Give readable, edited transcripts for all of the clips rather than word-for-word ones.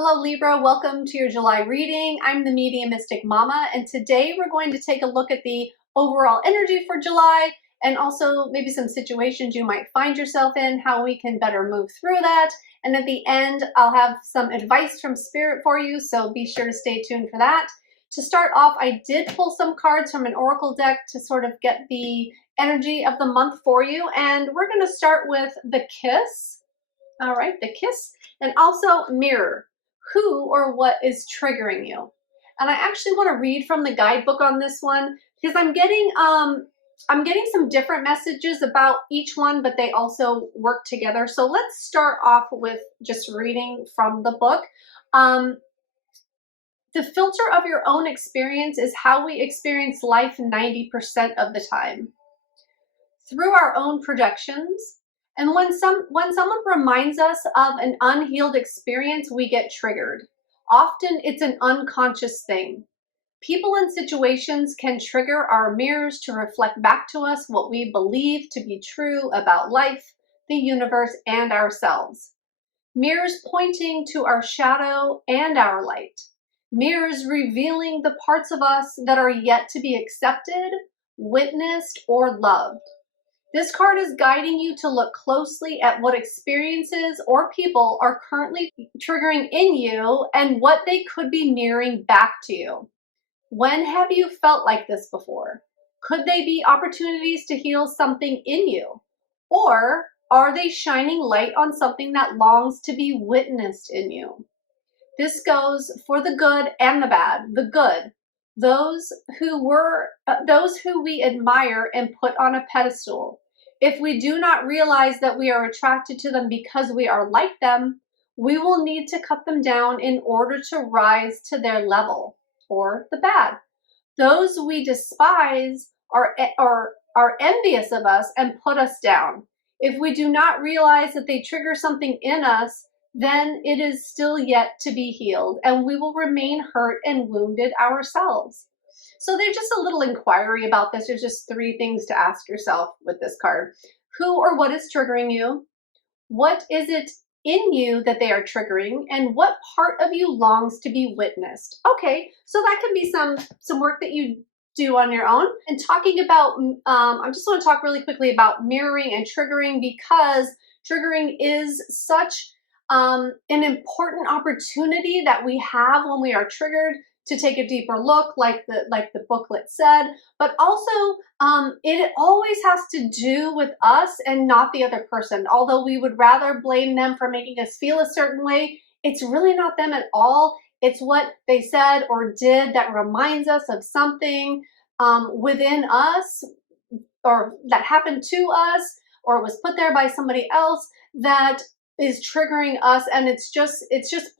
Hello Libra, welcome to your July reading. I'm the Mediumistic Mama, and today we're going to take a look at the overall energy for July and also maybe some situations you might find yourself in, how we can better move through that. And at the end, I'll have some advice from Spirit for you, so be sure to stay tuned for that. To start off, I did pull some cards from an oracle deck to sort of get the energy of the month for you, and we're going to start with the Kiss. All right, the Kiss, and also Mirror. Who or what is triggering you? And I actually want to read from the guidebook on this one because I'm getting some different messages about each one, but they also work together. So let's start off with just reading from the book. The filter of your own experience is how we experience life 90% of the time. Through our own projections. And when someone reminds us of an unhealed experience, we get triggered. Often it's an unconscious thing. People and situations can trigger our mirrors to reflect back to us what we believe to be true about life, the universe, and ourselves. Mirrors pointing to our shadow and our light. Mirrors revealing the parts of us that are yet to be accepted, witnessed, or loved. This card is guiding you to look closely at what experiences or people are currently triggering in you and what they could be mirroring back to you. When have you felt like this before? Could they be opportunities to heal something in you? Or are they shining light on something that longs to be witnessed in you? This goes for the good and the bad. The good. Those who we admire and put on a pedestal. If we do not realize that we are attracted to them because we are like them, we will need to cut them down in order to rise to their level. Or the bad. Those we despise are envious of us and put us down. If we do not realize that they trigger something in us, then it is still yet to be healed, and we will remain hurt and wounded ourselves. So there's just a little inquiry about this. There's just 3 things to ask yourself with this card. Who or what is triggering you? What is it in you that they are triggering? And what part of you longs to be witnessed? Okay, so that can be some work that you do on your own. And talking about, I just want to talk really quickly about mirroring and triggering, because triggering is such an important opportunity that we have when we are triggered to take a deeper look, like the booklet said, but also it always has to do with us and not the other person. Although we would rather blame them for making us feel a certain way, it's really not them at all. It's what they said or did that reminds us of something within us, or that happened to us, or was put there by somebody else that is triggering us, and it's just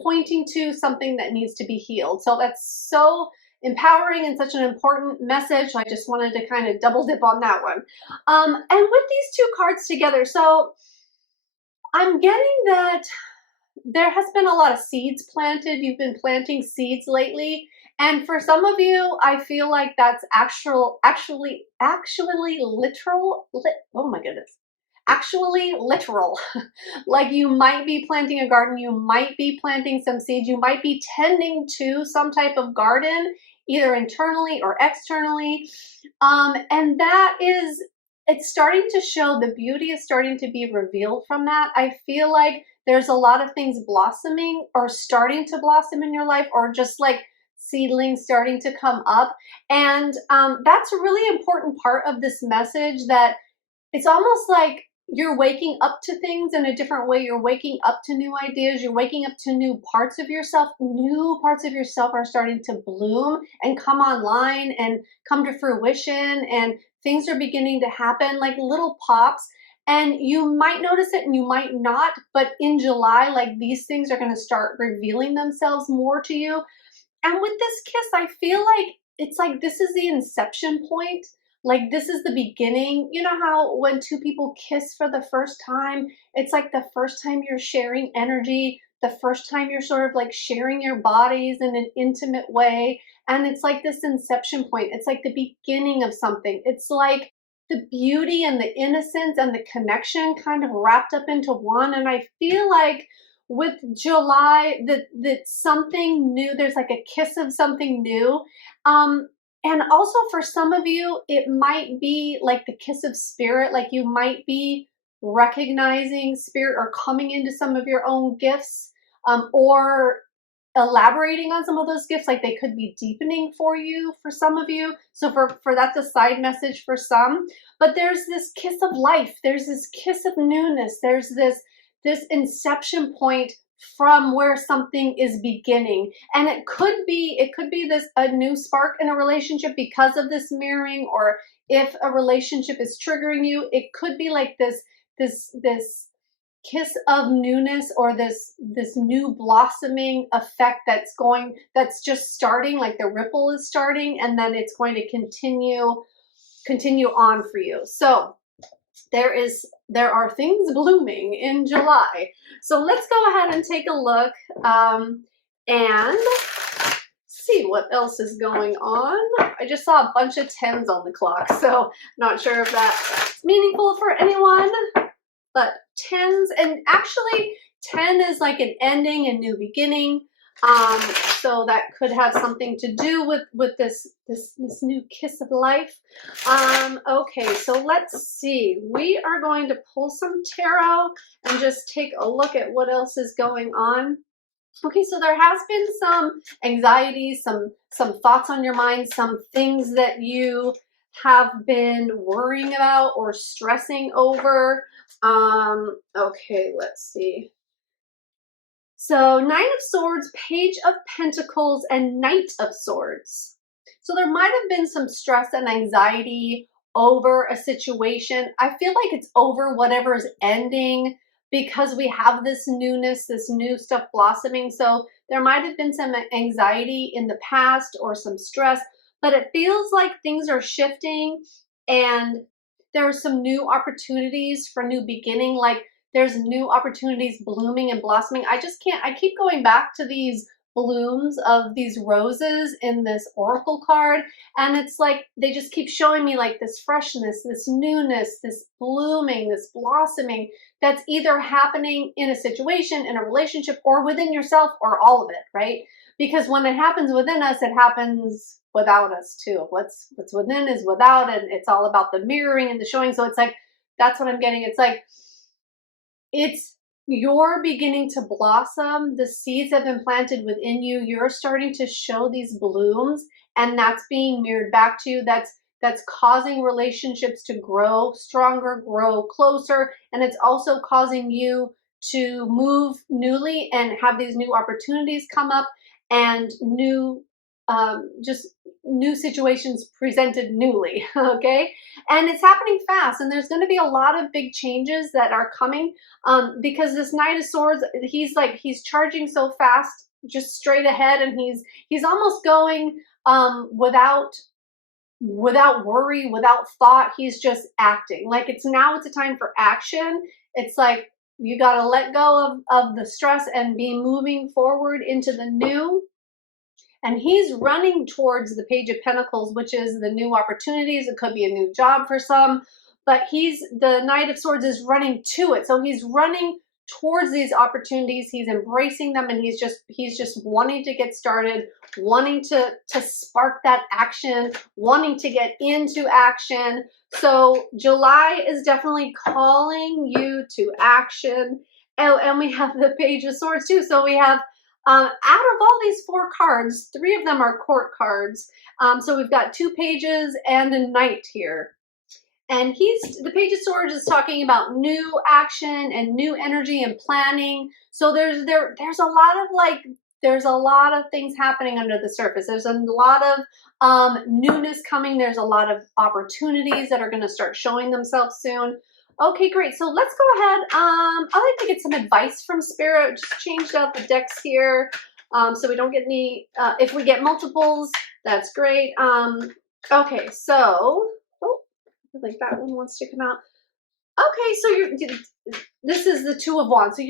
pointing to something that needs to be healed. So that's so empowering and such an important message. I just wanted to kind of double dip on that one. And with these 2 cards together, so I'm getting that there has been a lot of seeds planted. You've been planting seeds lately. And for some of you, I feel like that's actually literal. Oh my goodness. Actually literal. Like you might be planting a garden, you might be planting some seeds, you might be tending to some type of garden, either internally or externally. And that is, it's starting to show, the beauty is starting to be revealed from that. I feel like there's a lot of things blossoming or starting to blossom in your life, or just like seedlings starting to come up. And that's a really important part of this message, that it's almost like you're waking up to things in a different way. You're waking up to new ideas. You're waking up to new parts of yourself. New parts of yourself are starting to bloom and come online and come to fruition, and things are beginning to happen like little pops. And you might notice it and you might not, but in July, like, these things are going to start revealing themselves more to you. And with this Kiss, I feel like it's like this is the inception point. Like, this is the beginning. You know how when 2 people kiss for the first time, it's like the first time you're sharing energy, the first time you're sort of like sharing your bodies in an intimate way. And it's like this inception point. It's like the beginning of something. It's like the beauty and the innocence and the connection kind of wrapped up into one. And I feel like with July, that something new, there's like a kiss of something new. And also for some of you, it might be like the kiss of spirit, like you might be recognizing spirit or coming into some of your own gifts, or elaborating on some of those gifts, like they could be deepening for you for some of you. So for that's a side message for some. But there's this kiss of life, there's this kiss of newness, there's this inception point from where something is beginning. And it could be this a new spark in a relationship because of this mirroring, or if a relationship is triggering you, it could be like this kiss of newness, or this new blossoming effect that's just starting, like the ripple is starting, and then it's going to continue on for you. So there are things blooming in July. So let's go ahead and take a look, and see what else is going on. I just saw a bunch of 10s on the clock, so not sure if that's meaningful for anyone. But 10s, and actually 10 is like an ending, a new beginning. So that could have something to do with this new kiss of life. Okay, so let's see. We are going to pull some tarot and just take a look at what else is going on. Okay, so there has been some anxiety, some thoughts on your mind, some things that you have been worrying about or stressing over. Okay, let's see. So 9 of Swords, Page of Pentacles, and Knight of Swords. So there might have been some stress and anxiety over a situation. I feel like it's over whatever is ending, because we have this newness, this new stuff blossoming. So there might have been some anxiety in the past or some stress, but it feels like things are shifting and there are some new opportunities for new beginning. Like there's new opportunities blooming and blossoming. I keep going back to these blooms of these roses in this oracle card, and it's like they just keep showing me like this freshness, this newness, this blooming, this blossoming that's either happening in a situation, in a relationship, or within yourself, or all of it, right? Because when it happens within us, it happens without us too. What's within is without, and it's all about the mirroring and the showing. So it's like, that's what I'm getting. It's like, you're beginning to blossom. The seeds have been planted within you. You're starting to show these blooms, and that's being mirrored back to you. That's causing relationships to grow stronger, grow closer, and it's also causing you to move newly and have these new opportunities come up, and just new situations presented newly, okay? And it's happening fast, and there's going to be a lot of big changes that are coming, because this Knight of Swords, he's charging so fast, just straight ahead, and he's almost going without worry, without thought. He's just acting. Like it's a time for action. It's like you got to let go of the stress and be moving forward into the new. And he's running towards the Page of Pentacles, which is the new opportunities. It could be a new job for some, but the Knight of Swords is running to it. So he's running towards these opportunities. He's embracing them, and he's just wanting to get started, wanting to spark that action, wanting to get into action. So July is definitely calling you to action. Oh, and we have the Page of Swords too. So we have, out of all these 4 cards, 3 of them are court cards. So we've got 2 pages and a knight here. And the Page of Swords is talking about new action and new energy and planning. So there's a lot of things happening under the surface. There's a lot of newness coming. There's a lot of opportunities that are going to start showing themselves soon. Okay, great. So let's go ahead. I'd like to get some advice from Spirit. Just changed out the decks here, so we don't get any. If we get multiples, that's great. Okay, so I think that one wants to come out. Okay, so this is the 2 of Wands. So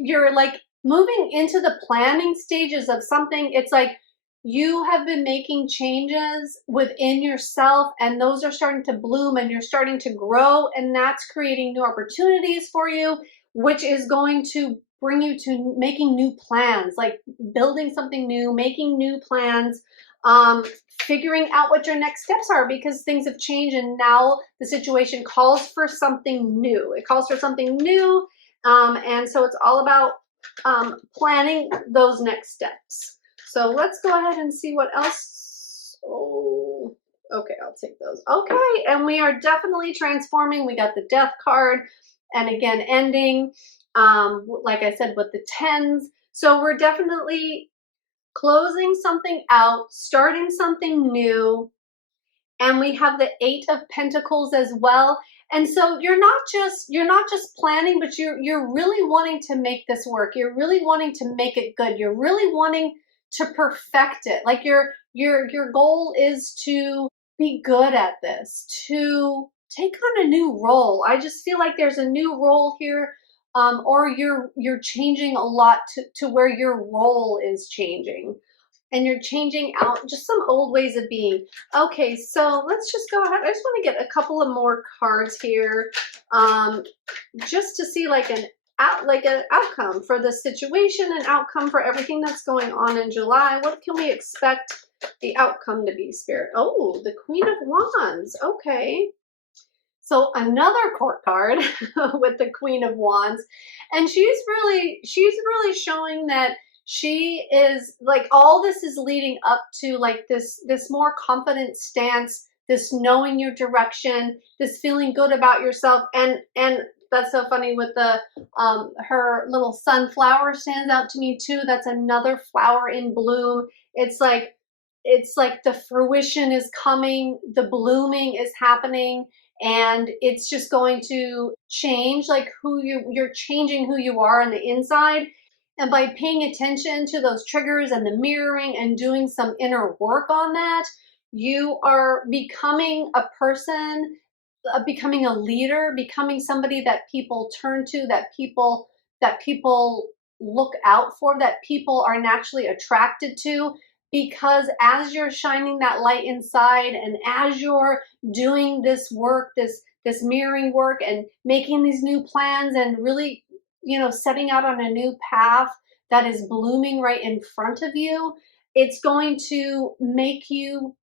you're like moving into the planning stages of something. It's like you have been making changes within yourself, and those are starting to bloom, and you're starting to grow, and that's creating new opportunities for you, which is going to bring you to making new plans, like building something new, making new plans, figuring out what your next steps are, because things have changed and now the situation calls for something new. It calls for something new. And so it's all about planning those next steps. So let's go ahead and see what else. Oh, okay, I'll take those. Okay, and we are definitely transforming. We got the Death card, and again, ending, like I said, with the tens. So we're definitely closing something out, starting something new, and we have the Eight of Pentacles as well. And so you're not just planning, but you're really wanting to make this work. You're really wanting to make it good. You're really wanting to perfect it. Like your goal is to be good at this, to take on a new role. I just feel like there's a new role here, or you're changing a lot to where your role is changing. And you're changing out just some old ways of being. Okay, so let's just go ahead. I just want to get a couple of more cards here, just to see like an outcome for the situation, an outcome for everything that's going on in July. What can we expect the outcome to be, Spirit? Oh, the Queen of Wands. Okay. So another court card with the Queen of Wands, and she's really showing that she is like, all this is leading up to like this more confident stance, this knowing your direction, this feeling good about yourself. And that's so funny with the her little sunflower stands out to me too. That's another flower in bloom. It's like the fruition is coming, the blooming is happening, and it's just going to change like you're changing who you are on the inside. And by paying attention to those triggers and the mirroring and doing some inner work on that, you are becoming a person, becoming a leader, becoming somebody that people turn to, that people look out for, that people are naturally attracted to. Because as you're shining that light inside, and as you're doing this work, this mirroring work, and making these new plans, and really, setting out on a new path that is blooming right in front of you, it's going to make you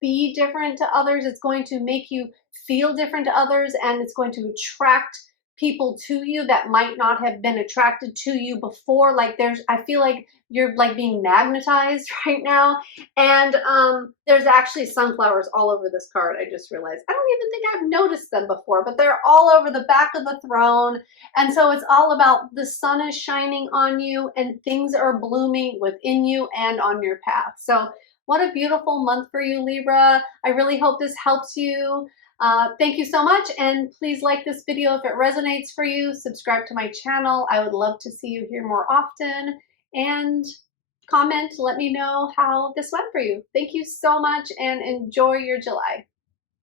be different to others. It's going to make you feel different to others, and it's going to attract people to you that might not have been attracted to you before. Like I feel like you're like being magnetized right now. And there's actually sunflowers all over this card. I just realized. I don't even think I've noticed them before, but they're all over the back of the throne. And so it's all about the sun is shining on you and things are blooming within you and on your path. So what a beautiful month for you, Libra. I really hope this helps you. Thank you so much, and please like this video if it resonates for you. Subscribe to my channel. I would love to see you here more often, and comment, let me know how this went for you. Thank you so much, and enjoy your July.